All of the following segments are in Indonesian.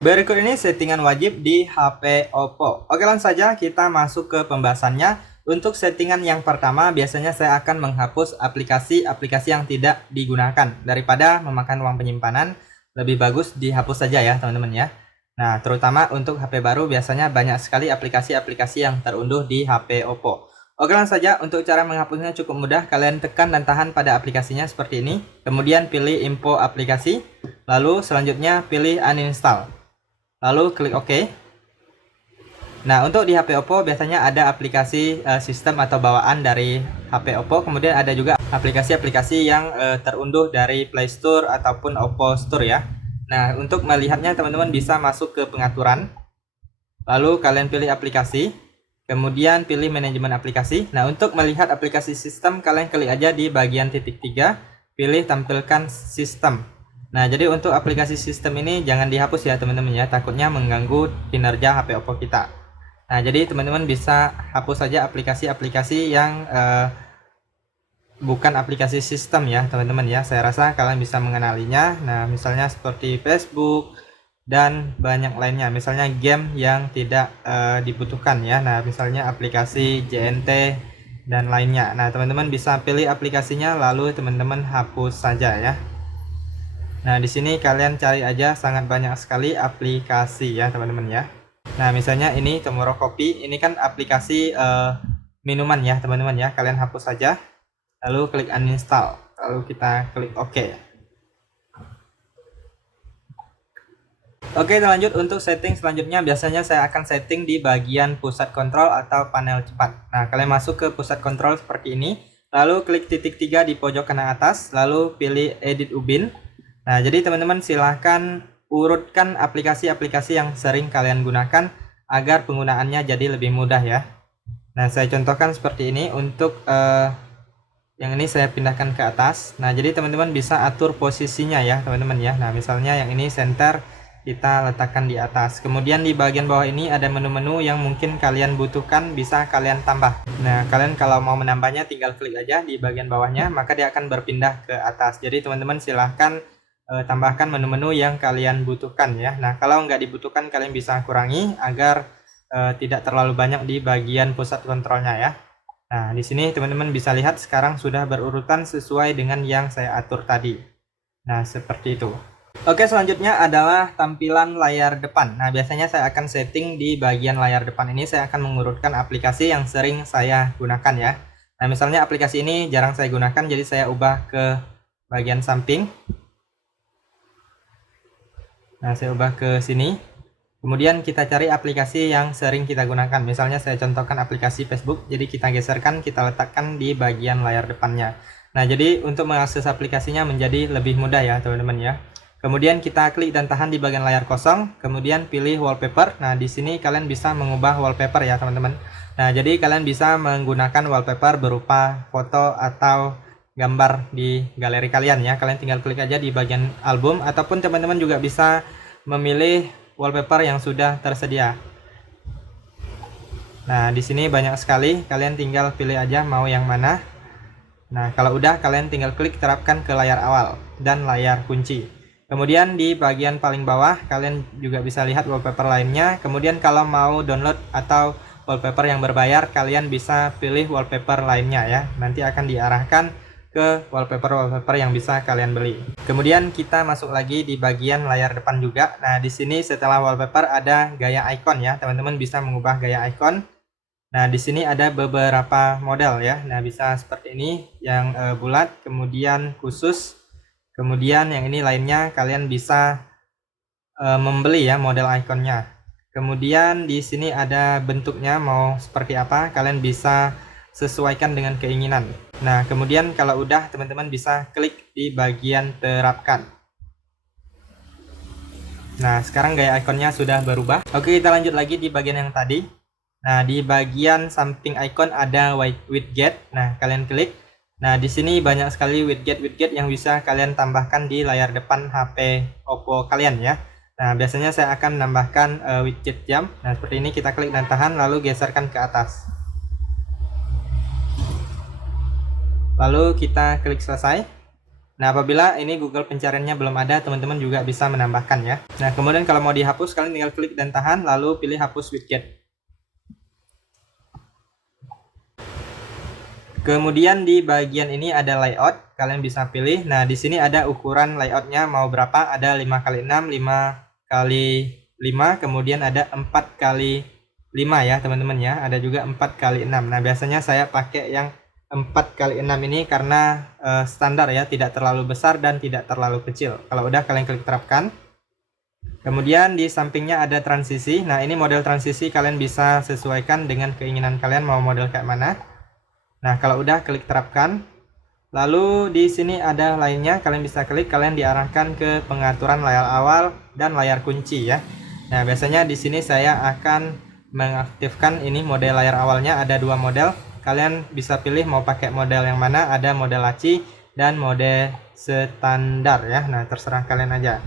Berikut ini settingan wajib di HP Oppo. Oke, langsung saja kita masuk ke pembahasannya. Untuk settingan yang pertama, biasanya saya akan menghapus aplikasi-aplikasi yang tidak digunakan. Daripada memakan uang penyimpanan, lebih bagus dihapus saja ya teman-teman ya. Nah, terutama untuk HP baru biasanya banyak sekali aplikasi-aplikasi yang terunduh di HP Oppo. Oke, langsung saja. Untuk cara menghapusnya cukup mudah. Kalian tekan dan tahan pada aplikasinya seperti ini. Kemudian pilih info aplikasi. Lalu selanjutnya pilih uninstall. Lalu klik OK. Nah, untuk di HP Oppo biasanya ada aplikasi sistem atau bawaan dari HP Oppo. Kemudian ada juga aplikasi-aplikasi yang terunduh dari Play Store ataupun Oppo Store ya. Nah, untuk melihatnya teman-teman bisa masuk ke pengaturan. Lalu kalian pilih aplikasi. Kemudian pilih manajemen aplikasi. Nah, untuk melihat aplikasi sistem kalian klik aja di bagian titik 3. Pilih tampilkan sistem. Nah, jadi untuk aplikasi sistem ini jangan dihapus ya teman-teman ya, takutnya mengganggu kinerja HP Oppo kita. Nah, jadi teman-teman bisa hapus saja aplikasi-aplikasi yang bukan aplikasi sistem ya teman-teman ya. Saya rasa kalian bisa mengenalinya. Nah, misalnya seperti Facebook dan banyak lainnya, misalnya game yang tidak dibutuhkan ya. Nah, misalnya aplikasi JNT dan lainnya. Nah, teman-teman bisa pilih aplikasinya lalu teman-teman hapus saja ya. Nah, di sini kalian cari aja sangat banyak sekali aplikasi ya, teman-teman ya. Nah, misalnya ini Tomorrow Coffee, ini kan aplikasi minuman ya, teman-teman ya. Kalian hapus saja. Lalu klik uninstall. Lalu kita klik OK. Oke, lanjut untuk setting selanjutnya. Biasanya saya akan setting di bagian pusat kontrol atau panel cepat. Nah, kalian masuk ke pusat kontrol seperti ini. Lalu klik titik 3 di pojok kanan atas. Lalu pilih edit ubin. Nah, jadi teman-teman silahkan urutkan aplikasi-aplikasi yang sering kalian gunakan agar penggunaannya jadi lebih mudah ya. Nah, saya contohkan seperti ini. Untuk yang ini saya pindahkan ke atas. Nah, jadi teman-teman bisa atur posisinya ya teman-teman ya. Nah, misalnya yang ini center kita letakkan di atas. Kemudian di bagian bawah ini ada menu-menu yang mungkin kalian butuhkan, bisa kalian tambah. Nah, kalian kalau mau menambahnya tinggal klik aja di bagian bawahnya, maka dia akan berpindah ke atas. Jadi teman-teman silahkan tambahkan menu-menu yang kalian butuhkan ya. Nah, kalau nggak dibutuhkan kalian bisa kurangi agar tidak terlalu banyak di bagian pusat kontrolnya ya. Nah, di sini teman-teman bisa lihat sekarang sudah berurutan sesuai dengan yang saya atur tadi. Nah, seperti itu. Oke, selanjutnya adalah tampilan layar depan. Nah, biasanya saya akan setting di bagian layar depan ini, saya akan mengurutkan aplikasi yang sering saya gunakan ya. Nah, misalnya aplikasi ini jarang saya gunakan, jadi saya ubah ke bagian samping. Nah, saya ubah ke sini. Kemudian kita cari aplikasi yang sering kita gunakan. Misalnya saya contohkan aplikasi Facebook. Jadi kita geserkan, kita letakkan di bagian layar depannya. Nah, jadi untuk mengakses aplikasinya menjadi lebih mudah ya, teman-teman ya. Kemudian kita klik dan tahan di bagian layar kosong. Kemudian pilih wallpaper. Nah, di sini kalian bisa mengubah wallpaper ya, teman-teman. Nah, jadi kalian bisa menggunakan wallpaper berupa foto atau gambar di galeri kalian ya. Kalian tinggal klik aja di bagian album, ataupun teman-teman juga bisa memilih wallpaper yang sudah tersedia. Nah, di sini banyak sekali, kalian tinggal pilih aja mau yang mana. Nah, kalau udah kalian tinggal klik terapkan ke layar awal dan layar kunci. Kemudian di bagian paling bawah kalian juga bisa lihat wallpaper lainnya. Kemudian kalau mau download atau wallpaper yang berbayar, kalian bisa pilih wallpaper lainnya ya. Nanti akan diarahkan ke wallpaper yang bisa kalian beli. Kemudian kita masuk lagi di bagian layar depan juga. Nah, di sini setelah wallpaper ada gaya icon ya. Teman-teman bisa mengubah gaya icon. Nah, di sini ada beberapa model ya. Nah, bisa seperti ini yang bulat, kemudian khusus, kemudian yang ini lainnya kalian bisa membeli ya model ikonnya. Kemudian di sini ada bentuknya mau seperti apa, kalian bisa sesuaikan dengan keinginan. Nah, kemudian kalau udah teman-teman bisa klik di bagian terapkan. Nah, sekarang gaya ikonnya sudah berubah. Oke, kita lanjut lagi di bagian yang tadi. Nah, di bagian samping icon ada widget. Nah, kalian klik. Nah, di sini banyak sekali widget-widget yang bisa kalian tambahkan di layar depan HP Oppo kalian ya. Nah, biasanya saya akan menambahkan widget jam. Nah, seperti ini kita klik dan tahan lalu geserkan ke atas. Lalu kita klik selesai. Nah, apabila ini Google pencariannya belum ada, teman-teman juga bisa menambahkan ya. Nah, kemudian kalau mau dihapus, kalian tinggal klik dan tahan, lalu pilih hapus widget. Kemudian di bagian ini ada layout, kalian bisa pilih. Nah, di sini ada ukuran layoutnya mau berapa, ada 5x6, 5x5, kemudian ada 4x5 ya teman-teman ya, ada juga 4x6. Nah, biasanya saya pakai yang 4x6 ini karena standar ya, tidak terlalu besar dan tidak terlalu kecil. Kalau udah, kalian klik terapkan. Kemudian di sampingnya ada transisi. Nah, ini model transisi kalian bisa sesuaikan dengan keinginan kalian mau model kayak mana. Nah, kalau udah, klik terapkan. Lalu di sini ada lainnya, kalian bisa klik, kalian diarahkan ke pengaturan layar awal dan layar kunci ya. Nah, biasanya di sini saya akan mengaktifkan ini model layar awalnya, ada dua model. Kalian bisa pilih mau pakai model yang mana, ada model laci dan mode standar ya. Nah, terserah kalian aja.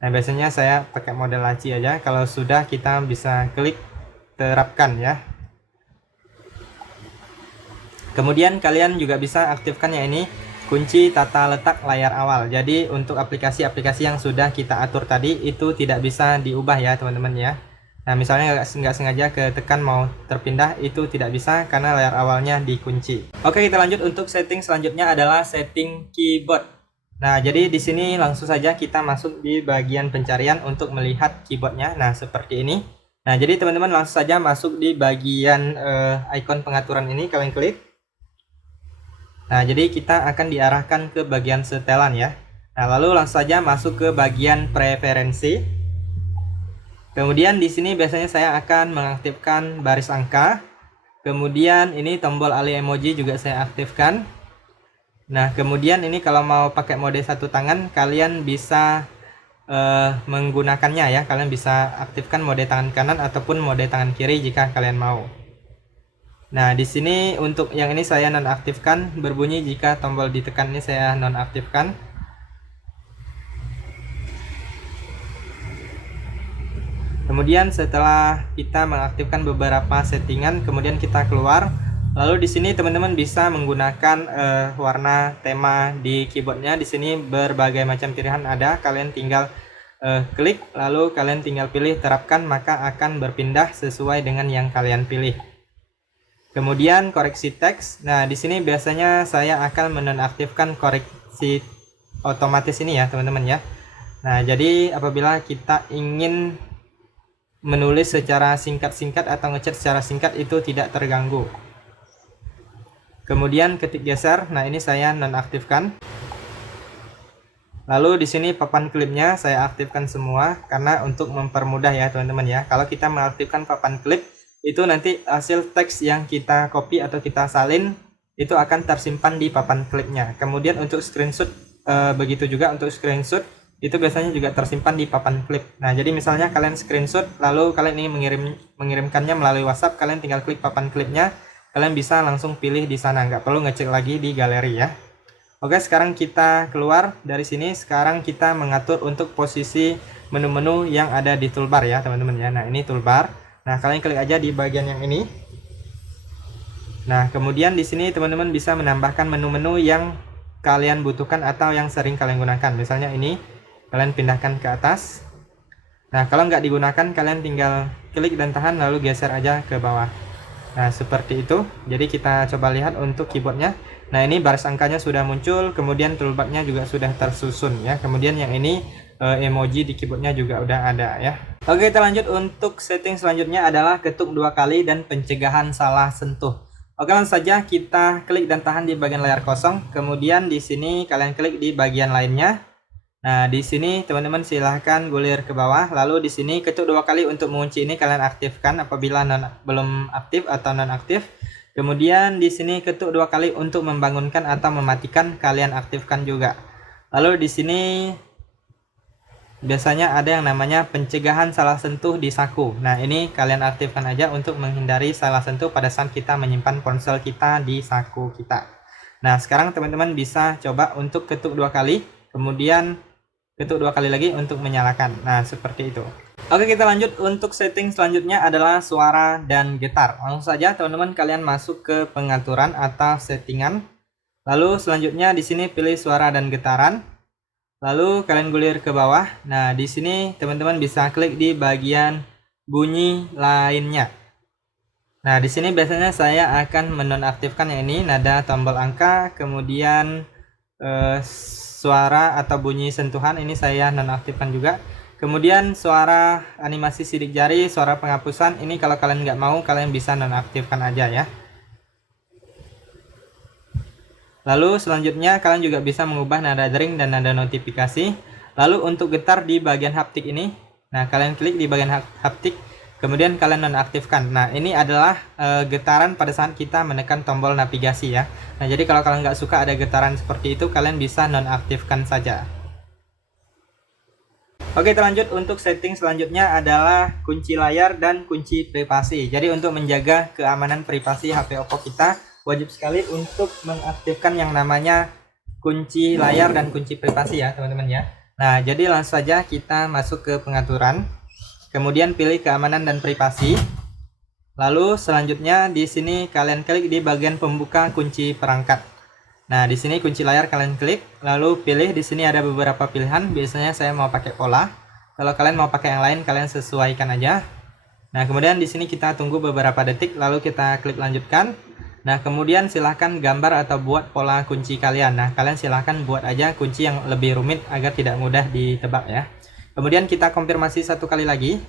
Nah, biasanya saya pakai model laci aja. Kalau sudah, kita bisa klik terapkan ya. Kemudian kalian juga bisa aktifkannya ini kunci tata letak layar awal. Jadi untuk aplikasi-aplikasi yang sudah kita atur tadi itu tidak bisa diubah ya teman-teman ya. Nah, misalnya nggak sengaja ketekan mau terpindah, itu tidak bisa karena layar awalnya dikunci. Oke, kita lanjut untuk setting selanjutnya adalah setting keyboard. Nah, jadi di sini langsung saja kita masuk di bagian pencarian untuk melihat keyboardnya. Nah, seperti ini. Nah, jadi teman-teman langsung saja masuk di bagian icon pengaturan ini, kalian klik. Nah, jadi kita akan diarahkan ke bagian setelan ya. Nah, lalu langsung saja masuk ke bagian preferensi. Kemudian di sini biasanya saya akan mengaktifkan baris angka. Kemudian ini tombol alih emoji juga saya aktifkan. Nah, kemudian ini kalau mau pakai mode satu tangan, kalian bisa menggunakannya ya. Kalian bisa aktifkan mode tangan kanan ataupun mode tangan kiri jika kalian mau. Nah, di sini untuk yang ini saya nonaktifkan, berbunyi jika tombol ditekan, ini saya nonaktifkan. Kemudian setelah kita mengaktifkan beberapa settingan, kemudian kita keluar. Lalu di sini teman-teman bisa menggunakan warna tema di keyboardnya. Di sini berbagai macam pilihan ada, kalian tinggal klik, lalu kalian tinggal pilih terapkan, maka akan berpindah sesuai dengan yang kalian pilih. Kemudian koreksi teks. Nah, di sini biasanya saya akan menonaktifkan koreksi otomatis ini ya, teman-teman ya. Nah, jadi apabila kita ingin menulis secara singkat-singkat atau ngechat secara singkat, itu tidak terganggu. Kemudian ketik geser. Nah, ini saya nonaktifkan. Lalu di sini papan klipnya saya aktifkan semua karena untuk mempermudah ya, teman-teman ya. Kalau kita mengaktifkan papan klip, itu nanti hasil teks yang kita copy atau kita salin itu akan tersimpan di papan klipnya. Kemudian untuk screenshot begitu juga, untuk screenshot itu biasanya juga tersimpan di papan klip. Nah, jadi misalnya kalian screenshot lalu kalian ingin mengirimkannya melalui WhatsApp, kalian tinggal klik papan klipnya, kalian bisa langsung pilih di sana, nggak perlu ngecek lagi di galeri ya. Oke, sekarang kita keluar dari sini. Sekarang kita mengatur untuk posisi menu-menu yang ada di toolbar ya teman-teman ya. Nah, ini toolbar. Nah, kalian klik aja di bagian yang ini. Nah, kemudian di sini teman-teman bisa menambahkan menu-menu yang kalian butuhkan atau yang sering kalian gunakan. Misalnya ini, kalian pindahkan ke atas. Nah, kalau nggak digunakan, kalian tinggal klik dan tahan lalu geser aja ke bawah. Nah, seperti itu. Jadi kita coba lihat untuk keyboardnya. Nah, ini baris angkanya sudah muncul, kemudian toolbarnya juga sudah tersusun ya. Kemudian yang ini emoji di keyboardnya juga udah ada ya. Oke, kita lanjut untuk setting selanjutnya adalah ketuk 2 kali dan pencegahan salah sentuh. Oke, langsung saja kita klik dan tahan di bagian layar kosong. Kemudian di sini kalian klik di bagian lainnya. Nah, di sini teman-teman silahkan gulir ke bawah. Lalu di sini ketuk 2 kali untuk mengunci ini kalian aktifkan apabila belum aktif atau nonaktif. Kemudian di sini ketuk 2 kali untuk membangunkan atau mematikan kalian aktifkan juga. Lalu di sini biasanya ada yang namanya pencegahan salah sentuh di saku. Nah, ini kalian aktifkan aja untuk menghindari salah sentuh pada saat kita menyimpan ponsel kita di saku kita. Nah, sekarang teman-teman bisa coba untuk ketuk 2 kali, kemudian ketuk 2 kali lagi untuk menyalakan. Nah, seperti itu. Oke, kita lanjut untuk setting selanjutnya adalah suara dan getar. Langsung saja teman-teman kalian masuk ke pengaturan atau settingan. Lalu selanjutnya di sini pilih suara dan getaran. Lalu kalian gulir ke bawah. Nah, di sini teman-teman bisa klik di bagian bunyi lainnya. Nah, di sini biasanya saya akan menonaktifkan yang ini, nada tombol angka, kemudian suara atau bunyi sentuhan ini saya nonaktifkan juga. Kemudian suara animasi sidik jari, suara penghapusan ini kalau kalian nggak mau, kalian bisa nonaktifkan aja ya. Lalu selanjutnya kalian juga bisa mengubah nada dering dan nada notifikasi. Lalu untuk getar di bagian haptik ini, nah kalian klik di bagian haptik, kemudian kalian nonaktifkan. Nah ini adalah getaran pada saat kita menekan tombol navigasi ya. Nah jadi kalau kalian nggak suka ada getaran seperti itu, kalian bisa nonaktifkan saja. Oke, terlanjut untuk setting selanjutnya adalah kunci layar dan kunci privasi. Jadi untuk menjaga keamanan privasi HP Oppo kita, wajib sekali untuk mengaktifkan yang namanya kunci layar dan kunci privasi ya teman-teman ya. Nah jadi langsung saja kita masuk ke pengaturan, kemudian pilih keamanan dan privasi. Lalu selanjutnya di sini kalian klik di bagian pembuka kunci perangkat. Nah di sini kunci layar kalian klik, lalu pilih di sini ada beberapa pilihan. Biasanya saya mau pakai pola. Kalau kalian mau pakai yang lain, kalian sesuaikan aja. Nah kemudian di sini kita tunggu beberapa detik, lalu kita klik lanjutkan. Nah kemudian silahkan gambar atau buat pola kunci kalian. Nah kalian silahkan buat aja kunci yang lebih rumit agar tidak mudah ditebak ya. Kemudian kita konfirmasi satu kali lagi.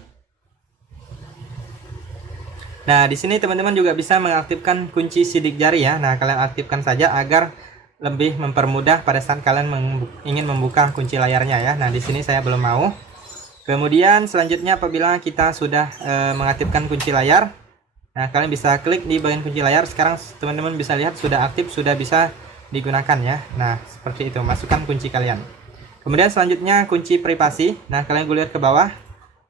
Nah di sini teman-teman juga bisa mengaktifkan kunci sidik jari ya. Nah kalian aktifkan saja agar lebih mempermudah pada saat kalian ingin membuka kunci layarnya ya. Nah di sini saya belum mau. Kemudian selanjutnya apabila kita sudah mengaktifkan kunci layar, nah kalian bisa klik di bagian kunci layar. Sekarang teman-teman bisa lihat sudah aktif, sudah bisa digunakan ya. Nah seperti itu, masukkan kunci kalian. Kemudian selanjutnya kunci privasi. Nah kalian gulir ke bawah.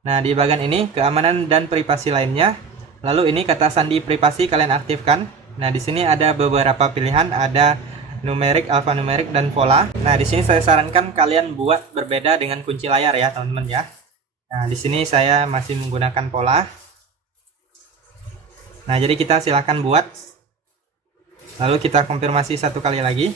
Nah di bagian ini keamanan dan privasi lainnya. Lalu ini kata sandi privasi kalian aktifkan. Nah di sini ada beberapa pilihan, ada numerik, alfanumerik, dan pola. Nah di sini saya sarankan kalian buat berbeda dengan kunci layar ya teman-teman ya. Nah di sini saya masih menggunakan pola. Nah jadi kita silahkan buat. Lalu kita konfirmasi satu kali lagi.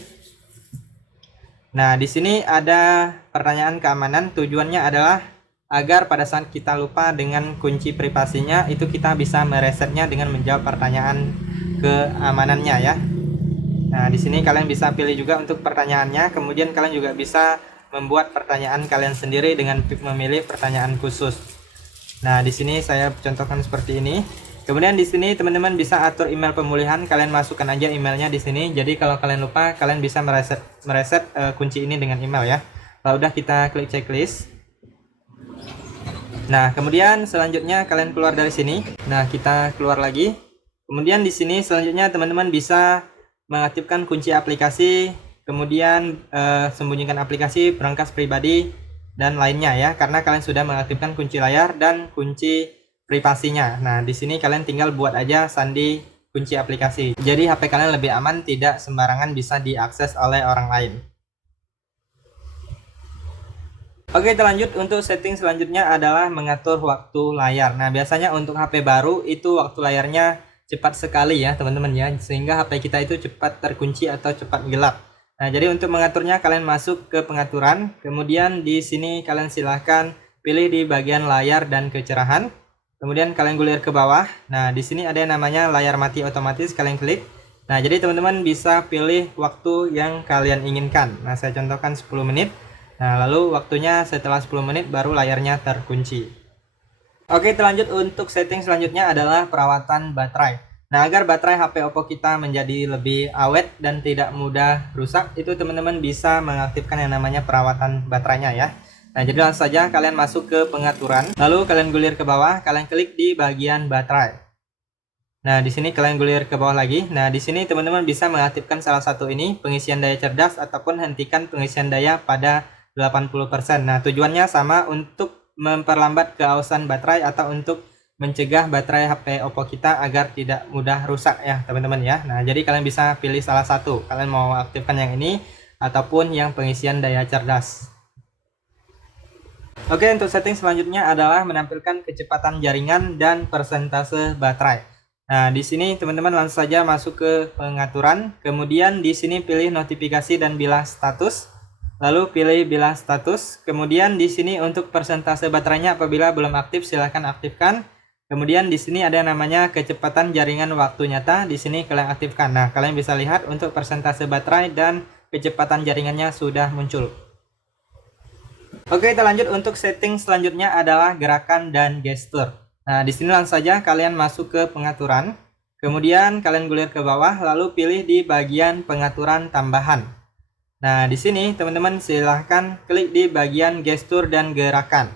Nah di sini ada pertanyaan keamanan. Tujuannya adalah agar pada saat kita lupa dengan kunci privasinya, itu kita bisa meresetnya dengan menjawab pertanyaan keamanannya ya. Nah, di sini kalian bisa pilih juga untuk pertanyaannya, kemudian kalian juga bisa membuat pertanyaan kalian sendiri dengan memilih pertanyaan khusus. Nah, di sini saya contohkan seperti ini. Kemudian di sini teman-teman bisa atur email pemulihan, kalian masukkan aja emailnya di sini. Jadi kalau kalian lupa, kalian bisa mereset kunci ini dengan email ya. Lalu udah kita klik checklist. Nah, kemudian selanjutnya kalian keluar dari sini. Nah, kita keluar lagi. Kemudian di sini selanjutnya teman-teman bisa mengaktifkan kunci aplikasi, kemudian sembunyikan aplikasi, perangkas pribadi, dan lainnya ya, karena kalian sudah mengaktifkan kunci layar dan kunci privasinya. Nah di sini kalian tinggal buat aja sandi kunci aplikasi, jadi HP kalian lebih aman, tidak sembarangan bisa diakses oleh orang lain. Oke, terlanjut untuk setting selanjutnya adalah mengatur waktu layar. Nah biasanya untuk HP baru itu waktu layarnya cepat sekali ya teman-teman ya, sehingga HP kita itu cepat terkunci atau cepat gelap. Nah jadi untuk mengaturnya kalian masuk ke pengaturan, kemudian di sini kalian silahkan pilih di bagian layar dan kecerahan, kemudian kalian gulir ke bawah. Nah di sini ada yang namanya layar mati otomatis, kalian klik. Nah jadi teman-teman bisa pilih waktu yang kalian inginkan. Nah saya contohkan 10 menit. Nah lalu waktunya setelah 10 menit baru layarnya terkunci. Oke, terlanjut untuk setting selanjutnya adalah perawatan baterai. Nah, agar baterai HP Oppo kita menjadi lebih awet dan tidak mudah rusak, itu teman-teman bisa mengaktifkan yang namanya perawatan baterainya ya. Nah, jadi langsung saja kalian masuk ke pengaturan, lalu kalian gulir ke bawah, kalian klik di bagian baterai. Nah, di sini kalian gulir ke bawah lagi. Nah, di sini teman-teman bisa mengaktifkan salah satu ini, pengisian daya cerdas, ataupun hentikan pengisian daya pada 80%. Nah, tujuannya sama, untuk memperlambat keausan baterai atau untuk mencegah baterai HP Oppo kita agar tidak mudah rusak ya teman-teman ya. Nah jadi kalian bisa pilih salah satu, kalian mau aktifkan yang ini ataupun yang pengisian daya cerdas. Oke, untuk setting selanjutnya adalah menampilkan kecepatan jaringan dan persentase baterai. Nah, di sini teman-teman langsung saja masuk ke pengaturan, kemudian di sini pilih notifikasi dan bilang status, lalu pilih bilang status, kemudian di sini untuk persentase baterainya apabila belum aktif silahkan aktifkan. Kemudian di sini ada namanya kecepatan jaringan waktu nyata, di sini kalian aktifkan. Nah, kalian bisa lihat untuk persentase baterai dan kecepatan jaringannya sudah muncul. Oke, kita lanjut untuk setting selanjutnya adalah gerakan dan gestur. Nah, di sini langsung saja kalian masuk ke pengaturan. Kemudian kalian gulir ke bawah lalu pilih di bagian pengaturan tambahan. Nah, di sini teman-teman silahkan klik di bagian gestur dan gerakan.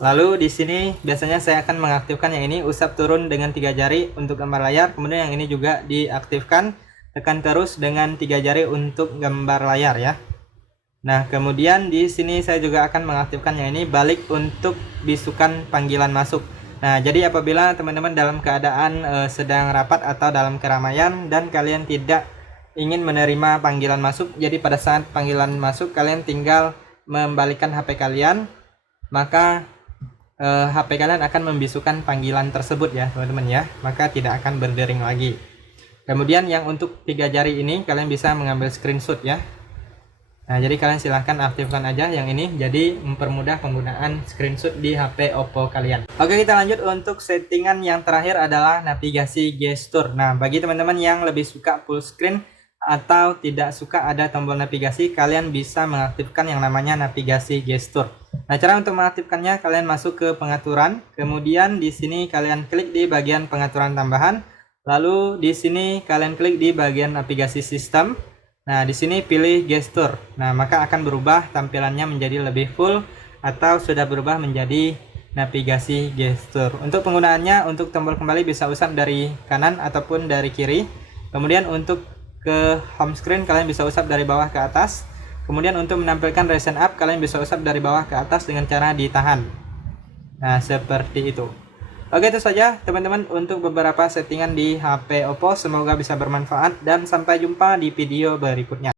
Lalu di sini biasanya saya akan mengaktifkan yang ini, usap turun dengan 3 jari untuk gambar layar. Kemudian yang ini juga diaktifkan, tekan terus dengan 3 jari untuk gambar layar ya. Nah, kemudian di sini saya juga akan mengaktifkan yang ini, balik untuk bisukan panggilan masuk. Nah, jadi apabila teman-teman dalam keadaan sedang rapat atau dalam keramaian dan kalian tidak ingin menerima panggilan masuk, jadi pada saat panggilan masuk kalian tinggal membalikkan HP kalian, maka HP kalian akan membisukan panggilan tersebut ya teman-teman ya, maka tidak akan berdering lagi. Kemudian yang untuk 3 jari ini kalian bisa mengambil screenshot ya. Nah, jadi kalian silahkan aktifkan aja yang ini, jadi mempermudah penggunaan screenshot di HP Oppo kalian. Oke, kita lanjut untuk settingan yang terakhir adalah navigasi gestur. Nah, bagi teman-teman yang lebih suka full screen atau tidak suka ada tombol navigasi, kalian bisa mengaktifkan yang namanya navigasi gestur. Nah, cara untuk mengaktifkannya kalian masuk ke pengaturan, kemudian di sini kalian klik di bagian pengaturan tambahan, lalu di sini kalian klik di bagian navigasi sistem. Nah, di sini pilih gestur. Nah, maka akan berubah tampilannya menjadi lebih full atau sudah berubah menjadi navigasi gestur. Untuk penggunaannya, untuk tombol kembali bisa usap dari kanan ataupun dari kiri. Kemudian untuk ke home screen kalian bisa usap dari bawah ke atas. Kemudian untuk menampilkan recent up kalian bisa usap dari bawah ke atas dengan cara ditahan. Nah, seperti itu. Oke, itu saja teman-teman untuk beberapa settingan di HP Oppo. Semoga bisa bermanfaat dan sampai jumpa di video berikutnya.